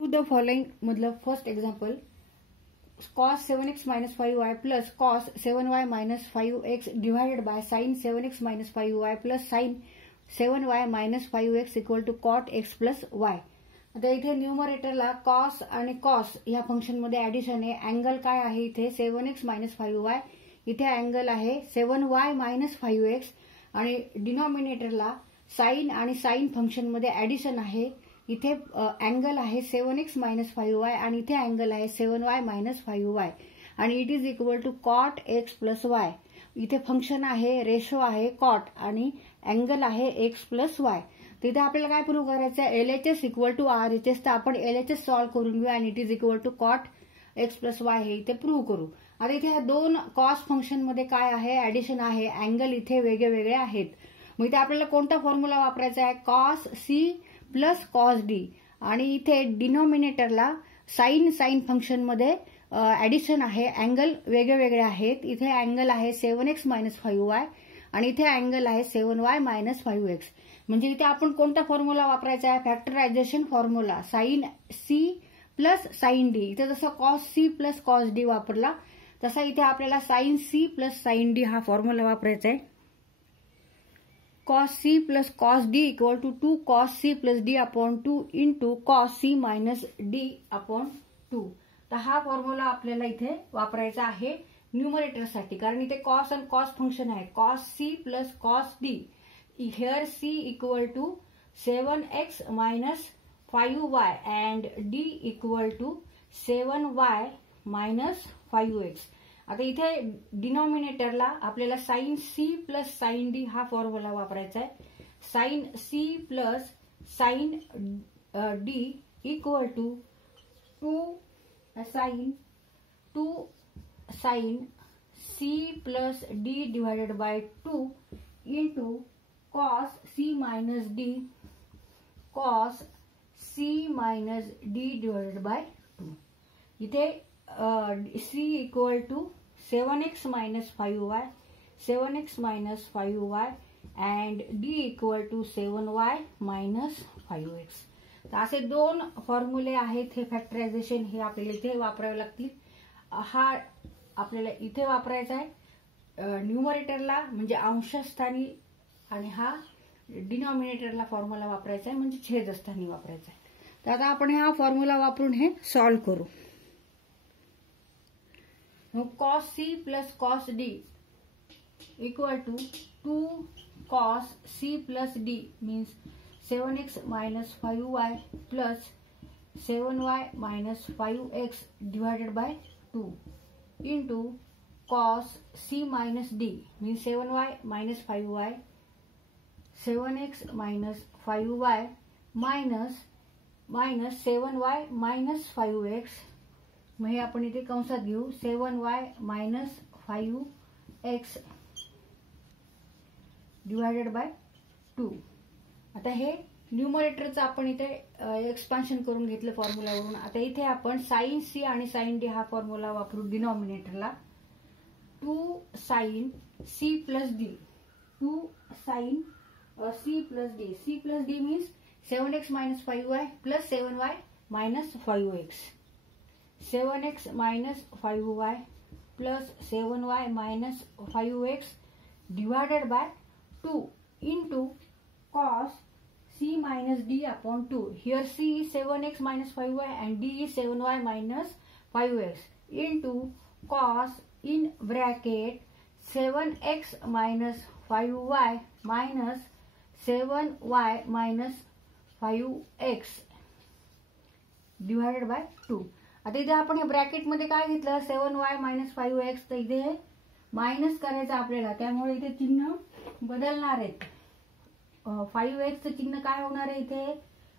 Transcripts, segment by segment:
To the following मतलब first example cos 7x minus 5y plus cos 7y minus 5x divided by sin 7x minus 5y plus sin 7y minus 5x equal to cot x plus y. आता इथे न्यूमरेटरला cos आणि cos या function मध्ये addition आहे. Angle काय आहे इथे 7x minus 5y, इथे अँगल आहे 7y minus 5x आणि डिनॉमिनेटरला sin आणि sin फंक्शन मध्ये ऍडिशन आहे. इथे अँगल आहे 7x minus 5y आणि इथे अँगल आहे 7y minus 5y आणि it is equal to cot x plus y. इथे फंक्शन आहे, रेशो आहे cot आणि अँगल आहे x plus y. तिथे आपल्याला काय प्रूव्ह करायचं आहे, LHS इक्वल टू RHS. तर आपण LHS सॉल्व्ह करून घेऊ आणि it is equal to cot x plus y हे इथे प्रूव्ह करू. आता इथे ह्या दोन कॉस फंक्शन मध्ये काय आहे, ऍडिशन आहे, अँगल इथे वेगळे वेगळे आहेत. मग इथे आपल्याला कोणता फॉर्म्युला वापरायचा आहे, cos c plus cos d आणि इथे डिनॉमिनेटरला साइन फंक्शन मध्ये ऍडिशन आहे, अँगल वेगळे वेगळे आहेत. इथे अँगल आहे 7x minus 5y आणि इथे अँगल आहे 7y minus 5x. म्हणजे इथे आपण कोणता फॉर्म्युला वापरायचा आहे, factorization formula, sine c plus sine d. इथे जसं cos c plus cos d वापरला तसा इथे आपल्याला sine c plus sine d हा फॉर्म्युला वापरायचा आहे. cos c plus cos d equal to 2 cos c plus d upon 2 into cos c minus d upon 2. तर हा फॉर्म्युला आपल्याला इथे वापरायचा आहे न्यूमरेटरसाठी, कारण इथे cos आणि cos फंक्शन आहे. cos c plus cos d, here c equal to 7x minus 5y and d equal to 7y minus 5x. आता इथे डिनॉमिनेटरला आपल्याला sine c plus sine d हा फॉर्म्युला वापरायचा आहे. Sine c plus sine d equal to 2 sine c plus d divided by 2 into cos c minus d cos c minus d divided by 2. इथे c equal to 7x minus 5y, 7x minus 5y and d equal to 7y minus 5x. तर असे दोन फॉर्म्युले आहेत. हे factorisation हे आपल्याला इथे वापरावे लागतील. हा आपल्याला इथे वापरायचा आहे न्यूमरेटरला म्हणजे अंशस्थानी आणि हा डिनॉमिनेटरला फॉर्म्युला वापरायचा आहे म्हणजे छेदस्थानी वापरायचा आहे. तर आता आपण हा फॉर्म्युला वापरून हे सॉल्व्ह करू. cos c plus cos d equal to 2 cos c plus d means 7x minus 5y plus 7y minus 5x divided by 2 into cos c minus d means 7y minus 5y 7x minus 5y minus 7y minus 5x. मग हे आपण इथे कंसात घेऊ 7y minus 5x divided by 2. आता हे न्यूमरेटरचं आपण इथे एक्सपान्शन करून घेतलं फॉर्म्युलावरून. आता इथे आपण साइन c आणि साइन d हा फॉर्म्युला वापरू डिनॉमिनेटरला. 2 sine c plus d, 2 sine c plus d, c plus d means 7x minus 5y plus 7y minus 5x. 7x minus 5y plus 7y minus 5x divided by 2 into cos c minus d upon 2. Here c is 7x minus 5y and d is 7y minus 5x into cos in bracket 7x minus 5y minus 7y minus 5x divided by 2. आता इथे आपण हे bracket मध्ये काय घेतलं 7y minus 5x. तर इथे minus करायचं आपल्याला, त्यामुळे इथे चिन्ह बदलणार आहेत. 5x चं चिन्ह काय होणार आहे, इथे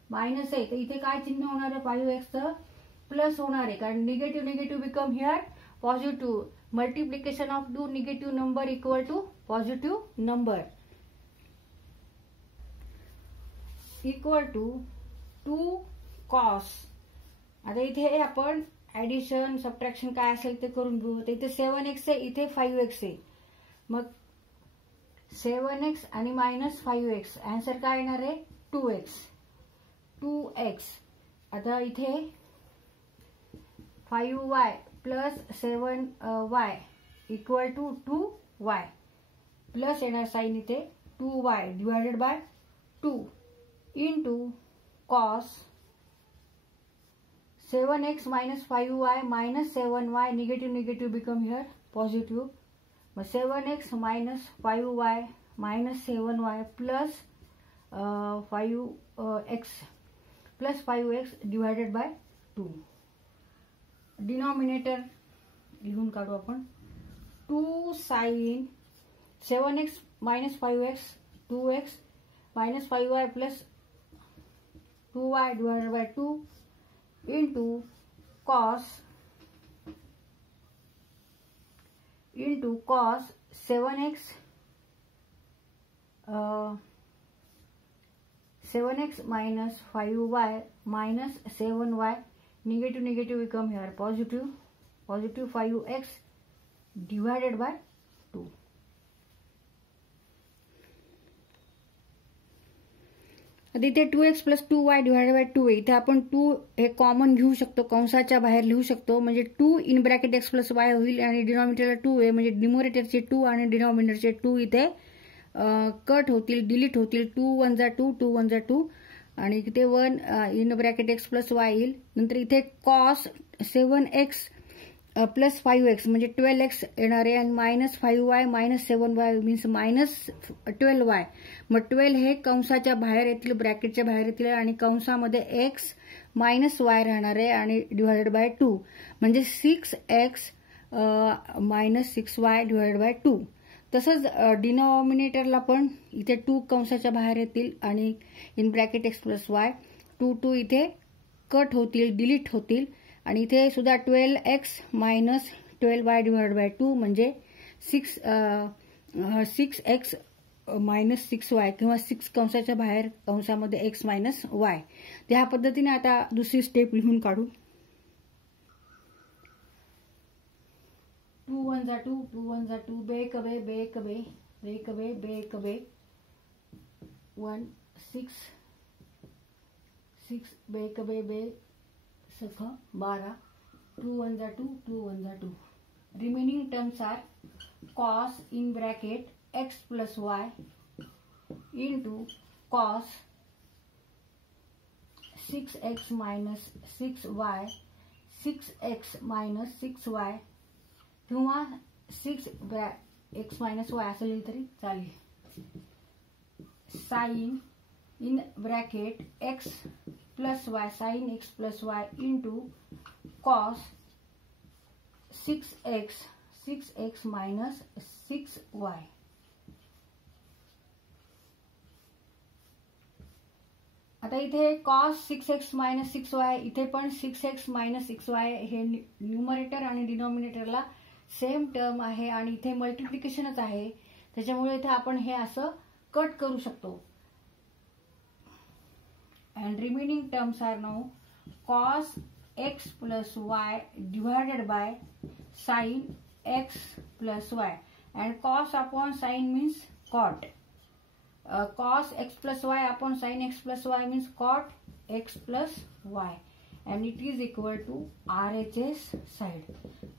मायनस आहे तर इथे काय चिन्ह होणार आहे 5x चं प्लस होणार आहे, कारण negative negative become here positive. Multiplication of two negative number equal to positive number equal to 2 cos. आता इथे आपण ऍडिशन सबट्रॅक्शन काय असेल ते करून घेऊ. तर इथे 7x आहे, इथे 5x आहे. मग 7x आणि मायनस 5x आन्सर काय येणार आहे 2x. आता इथे 5y plus 7y equal to 2y plus येणार साइन इथे 2y divided by 2 into cos 7x minus 5y minus 7y negative become here positive. 7x minus 5y minus 7y plus 5x plus 5x divided by 2. Denominator लिहून काढू आपण 2 sin 7x minus 5x 2x minus 5y plus 2y divided by 2 into cos 7x 7x minus 5y minus 7y negative become here positive 5x divided by 2. आता इथे 2x plus 2y divided by 2 आहे. इथे आपण 2 हे common घेऊ शकतो, कंसाच्या बाहेर लिहू शकतो. म्हणजे 2 in bracket x plus y होईल आणि डिनॉमिनेटरला 2 आहे म्हणजे न्यूमरेटरचे 2 आणि डिनॉमिनेटरचे 2 इथे कट होतील, डिलीट होतील. 2 1 जा 2 2 1 जा 2 आणि इथे 1 in bracket x plus y येईल. नंतर इथे कॉस 7x प्लस 5x म्हणजे 12x येणार आहे आणि minus 5y minus 7y means minus 12y. मग 12 हे कंसाच्या बाहेर येतील, ब्रॅकेटच्या बाहेर येतील आणि कंसामध्ये x मायनस y राहणार आहे आणि डिवायडेड बाय 2 म्हणजे 6x minus 6y divided by 2. तसंच डिनॉमिनेटरला पण इथे 2 कंसाच्या बाहेर येतील आणि in bracket x plus y 2 इथे कट होतील, डिलीट होतील आणि इथे सुद्धा 12x minus 12y divided by 2 म्हणजे 6x मायनस 6y किंवा 6 कंसाच्या बाहेर कंसामध्ये x मायनस y. ह्या पद्धतीने आता दुसरी स्टेप लिहून काढू. 2 1 जा 2 2 1 जा 2 बेक अवे 1 6 बेक अवे सख 12 2 1 जा 2 2 1 जा 2. Remaining terms are cos in bracket x plus y into cos 6x minus 6y 6x minus 6y किंवा 6x minus y असं लिहिलं तरी चालेल. sin in bracket x plus y sin x plus y into cos 6x minus 6y. आता इथे cos 6x minus 6y इथे पण 6x minus 6y हे न्यूमरेटर आणि डिनॉमिनेटरला सेम टर्म आहे आणि इथे मल्टिप्लिकेशनच आहे त्याच्यामुळे इथे आपण हे असं कट करू शकतो. And remaining terms are now cos x plus y divided by sin x plus y and cos upon sin means cot. Cos x plus y upon sin x plus y means cot x plus y and it is equal to RHS side.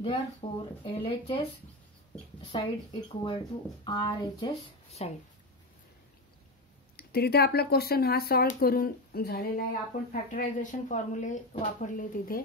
Therefore LHS side equal to RHS side. तर इथे आपला question हा solve करून झालेला आहे. आपण factorisation फॉर्म्युले वापरले तिथे